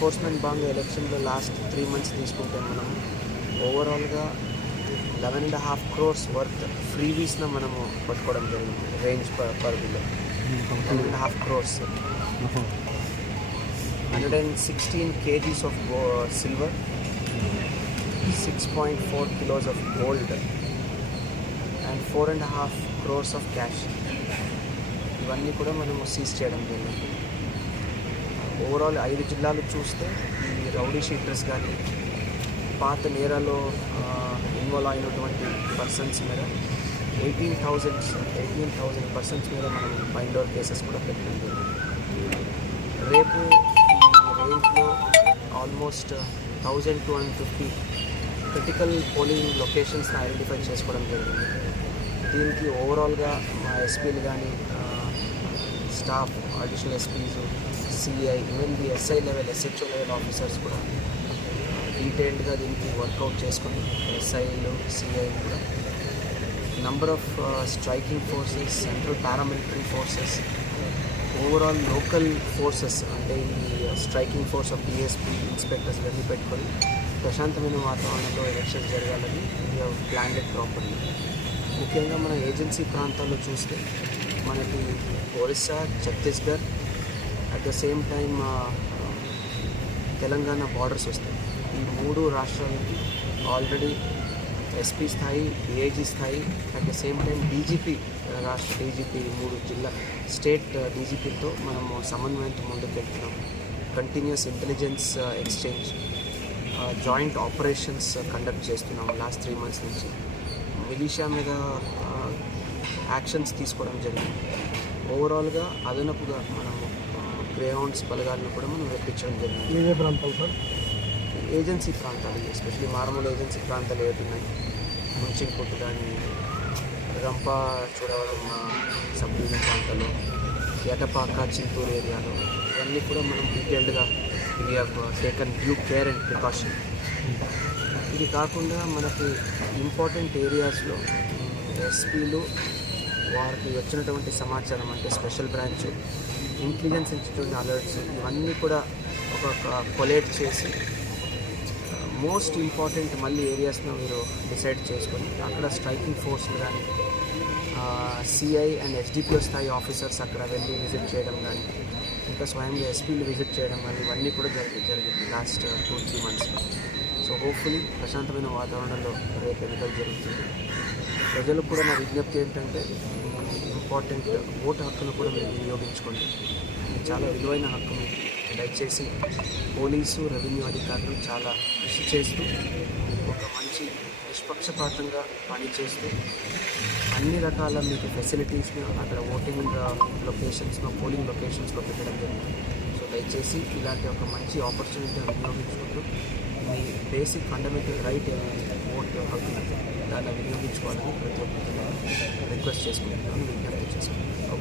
Enforcement బాంగ్ ఎలక్షన్లో last three months తీసుకుంటే మనం ఓవరాల్గా eleven and half crores worth ఫ్రీవీస్న మనము పట్టుకోవడం జరిగింది range per per below. Eleven and half crores. Hundred and sixteen kgs of silver six point four kilos of gold and four and half crores of cash. ఇవన్నీ కూడా మనము seize చేయడం జరిగింది. Overall ఐదు జిల్లాలు చూస్తే ఈ రౌడీ షీటర్స్ కానీ పాత నేరాలో ఇన్వాల్వ్ అయినటువంటి పర్సన్స్ మీద eighteen thousand eighteen thousand persons మీద మనం ఫైండ్ అవుట్ కేసెస్ కూడా పెట్టడం రేపు ఈ రేంజ్లో almost thousand two hundred fifty critical polling లొకేషన్స్ని identify చేసుకోవడం జరిగింది. దీనికి ఓవరాల్గా మా ఎస్పీలు కానీ staff additional SPs CI even the SI level SHO level officers కూడా డీటెయిల్డ్గా దీనికి వర్కౌట్ చేసుకొని ఎస్ఐలు సిఐ కూడా. Number of striking forces central paramilitary forces overall local forces అంటే ఈ striking force of DSP inspectors ఇవన్నీ పెట్టుకొని ప్రశాంతమైన వాతావరణంలో ఎలక్షన్స్ జరగాలని ప్లాన్ ప్రాపర్లీ ముఖ్యంగా మన ఏజెన్సీ ప్రాంతాల్లో చూస్తే మనకి Orissa Chhattisgarh at the same time Telangana borders వస్తాయి. ఈ మూడు రాష్ట్రాలకి ఆల్రెడీ ఎస్పీ స్థాయి ఏజీ స్థాయి at the same time DGP రాష్ట్ర డీజీపీ మూడు జిల్లా స్టేట్ డీజీపీతో మనము సమన్వయంతో ముందుకు వెళ్తున్నాం. Continuous intelligence exchange joint operations conduct చేస్తున్నాము లాస్ట్ త్రీ మంత్స్ నుంచి. మిలీషియా మీద యాక్షన్స్ తీసుకోవడం జరిగింది. ఓవరాల్గా అదనపుగా మనము గ్రేహౌండ్స్ బలగాలను కూడా మనం రప్పించడం జరిగింది. ఏదే ప్రాంతాలు సార్? ఏజెన్సీ ప్రాంతాలు ఎస్పెషల్లీ మారుమూల ఏజెన్సీ ప్రాంతాలు ఏవైతున్నాయి ముంచింకుట్టు కానీ రంప చూడవరం సబ్ డివిజన్ ప్రాంతాల్లో ఎటపాక చింతూరు ఏరియాలో ఇవన్నీ కూడా మనం డీటెయిల్డ్గా ఇది taken due care and precaution ఇది కాకుండా మనకి ఇంపార్టెంట్ ఏరియాస్లో ఎస్పీలు వారికి వచ్చినటువంటి సమాచారం అంటే special branch intelligence institute alerts ఇవన్నీ కూడా ఒక కొలేట్ చేసి మోస్ట్ ఇంపార్టెంట్ మళ్ళీ ఏరియాస్ను మీరు డిసైడ్ చేసుకొని అక్కడ స్ట్రైకింగ్ ఫోర్స్లు కానీ సిఐ అండ్ ఎస్డిపిఓ స్థాయి ఆఫీసర్స్ అక్కడ వెళ్ళి విజిట్ చేయడం కానీ ఇంకా స్వయంగా ఎస్పీలు విజిట్ చేయడం కానీ ఇవన్నీ కూడా జరిగి జరిగింది last two three months. So hopefully ప్రశాంతమైన వాతావరణంలో రేపు ఎన్నికలు జరుగుతుంది ప్రజలకు కూడా నా విజ్ఞప్తి ఏంటంటే ఇంపార్టెంట్ ఓటు హక్కును కూడా మీరు వినియోగించుకోండి. చాలా విలువైన హక్కు. మీకు దయచేసి పోలీసు రెవెన్యూ అధికారులు చాలా కృషి చేస్తూ ఒక మంచి నిష్పక్షపాతంగా పనిచేస్తూ అన్ని రకాల మీకు ఫెసిలిటీస్ని అక్కడ ఓటింగ్ లొకేషన్స్లో పోలింగ్ లొకేషన్స్లో పెట్టడం జరిగింది. సో దయచేసి ఇలాంటి ఒక మంచి ఆపర్చునిటీని వినియోగించుకుంటూ మీ బేసిక్ ఫండమెంటల్ రైట్ ఏమైంది ఓటు హక్కు దాన్ని వినియోగించుకోవాలని ప్రతి ఒక్కరికి రిక్వెస్ట్ చేసుకుంటున్నాను విజ్ఞప్తి చేసుకుంటున్నాను.